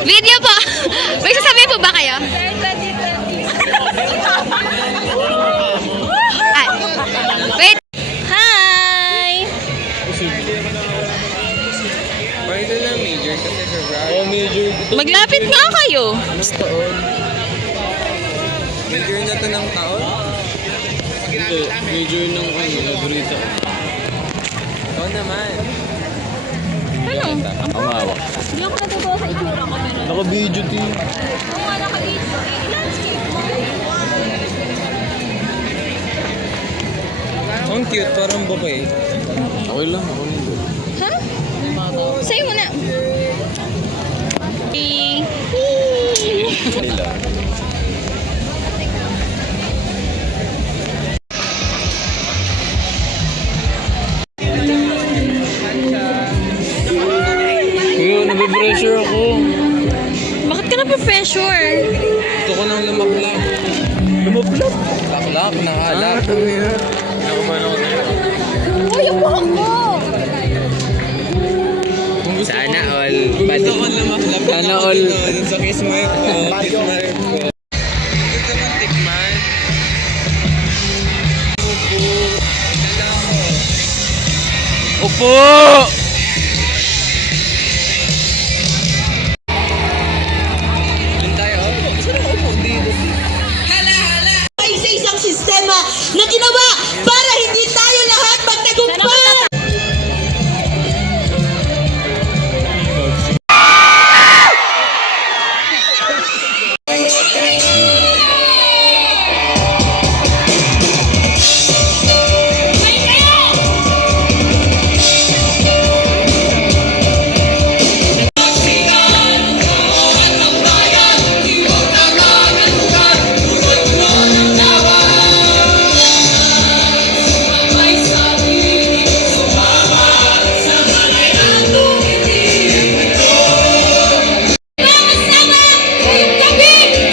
Video po. May sasabihin po ba kayo? Ay, wait. Hi! Pwede lang major kasi February. Oh, major. Maglapit nga kayo. Taon. Major na to ng taon? Hindi, major ng laborito. Ikaw naman. Ano? Amawak. Hindi ako natutuwa sa itsura ko. Naka-video team. Kung wala ka dito, i-landscape mo. Ang cute, parang babae. Okay lang, ako lang. Ha? Sa'yo muna. Nila. Kuya, nabipressure ako. Bakit ka na-pressure? Gusto ko nang lumaklak. Lumaplap. Laklak, nakalak. Nakaman ako sa'yo. Uy, yung buhok mo! Sana all. Gusto ko lumaklak. Sana all. Sa kiss mark ko. Kiss mark ko. Gusto mong tikman? Opo! Doon tayo. Gusto na upo dito. Isa-isang sistema na ginawa para hindi tayo lahat magtagumpay.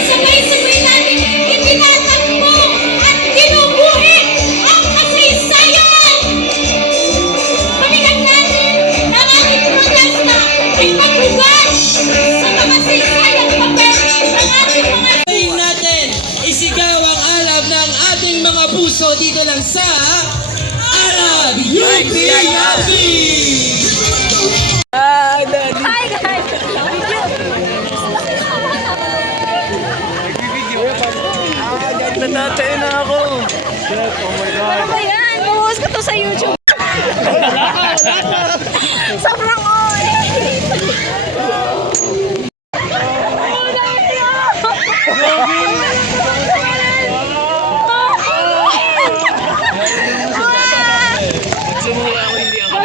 Sabay-sabay natin itinatakbo at ginubuhin ang kasaysayan! Balikan natin na ang ating protesta ay maghugas sa mga saysayang papel ng ating mga natin isigaw ang alab ng ating mga puso dito lang sa Arab UP Yapi! Hi, guys! Natatay na ako. Ano ba yan? Buhos ko to sa YouTube. Sobrang Sumula ako, hindi ako.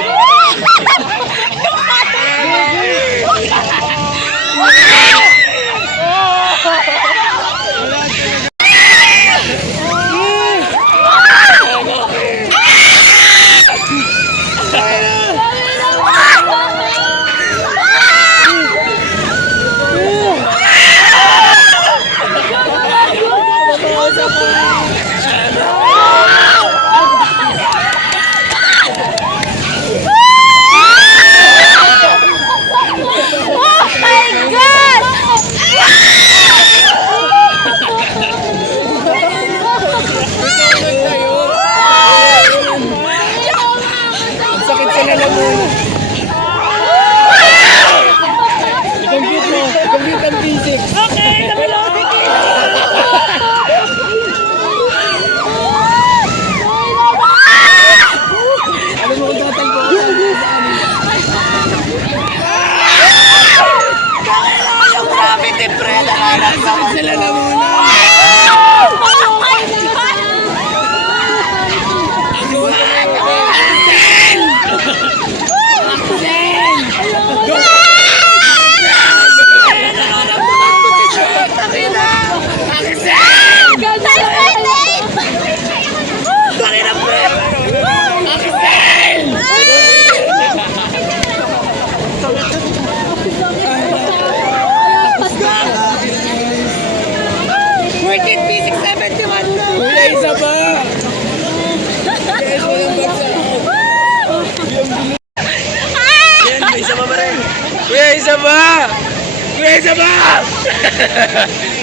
Isa ba?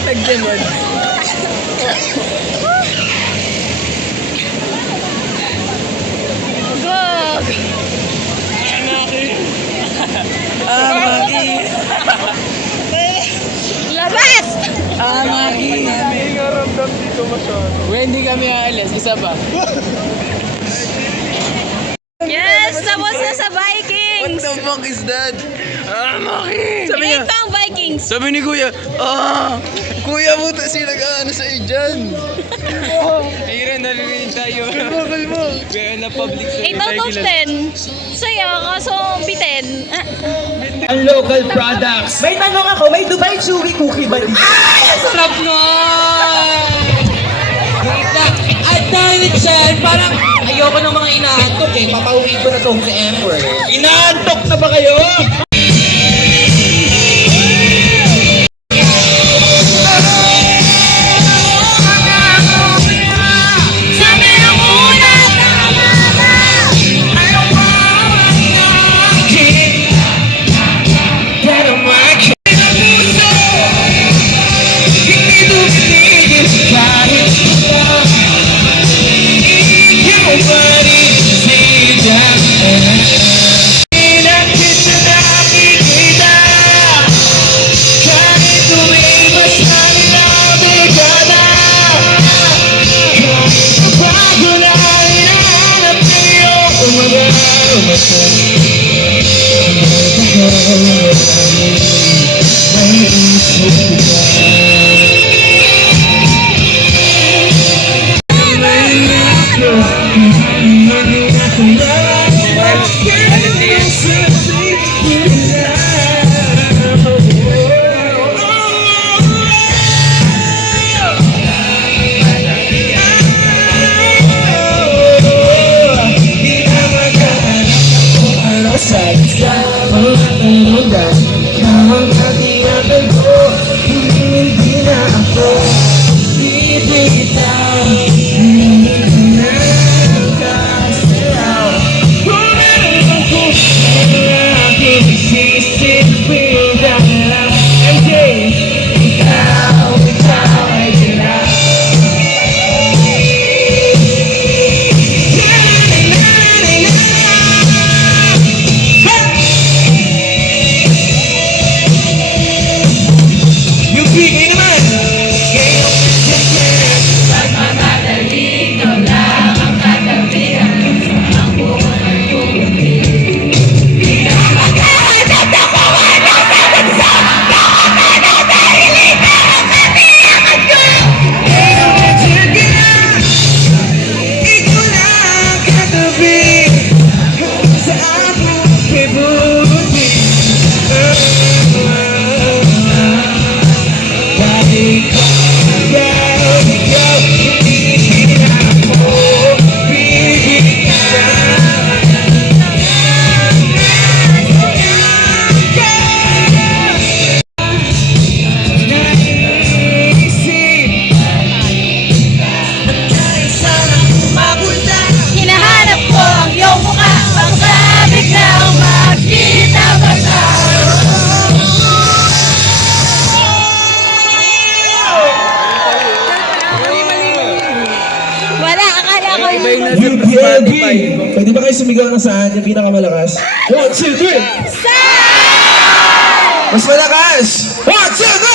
Nagdemon. Gog! Maki. Labas! Maki. Hindi nga ramdam dito masyado. Hindi kami aalis. Isa ba? Yes! Tapos na sa Vikings! What the fuck is that? Maki. Sabi niya. Ito ang Vikings! Sabi ni Kuya, Kuya mo sila ka sa dyan. Tira, narinig tayo. Kalma. Kaya na public 8 out of 10. Saya, kaso bitin. Ang local products. May tanong ako, may Dubai Chewy cookie ba dito? Ay, ang sarap nun! Wait lang. At dahil dyan, parang ayoko ng mga inaantok eh. Papauwi ko na to sa Emperor. Inaantok na ba kayo? Hinahanap ko ang iyong mukha. Pagkabig na magkita ba tayo? Wala, akala ko Iba yung nasa UPLB! Spotify. Pwede ba kayo sumigaw ng saan yung pinakamalakas? 1, 2, 3! Sa! Mas malakas! 1, 2, 3!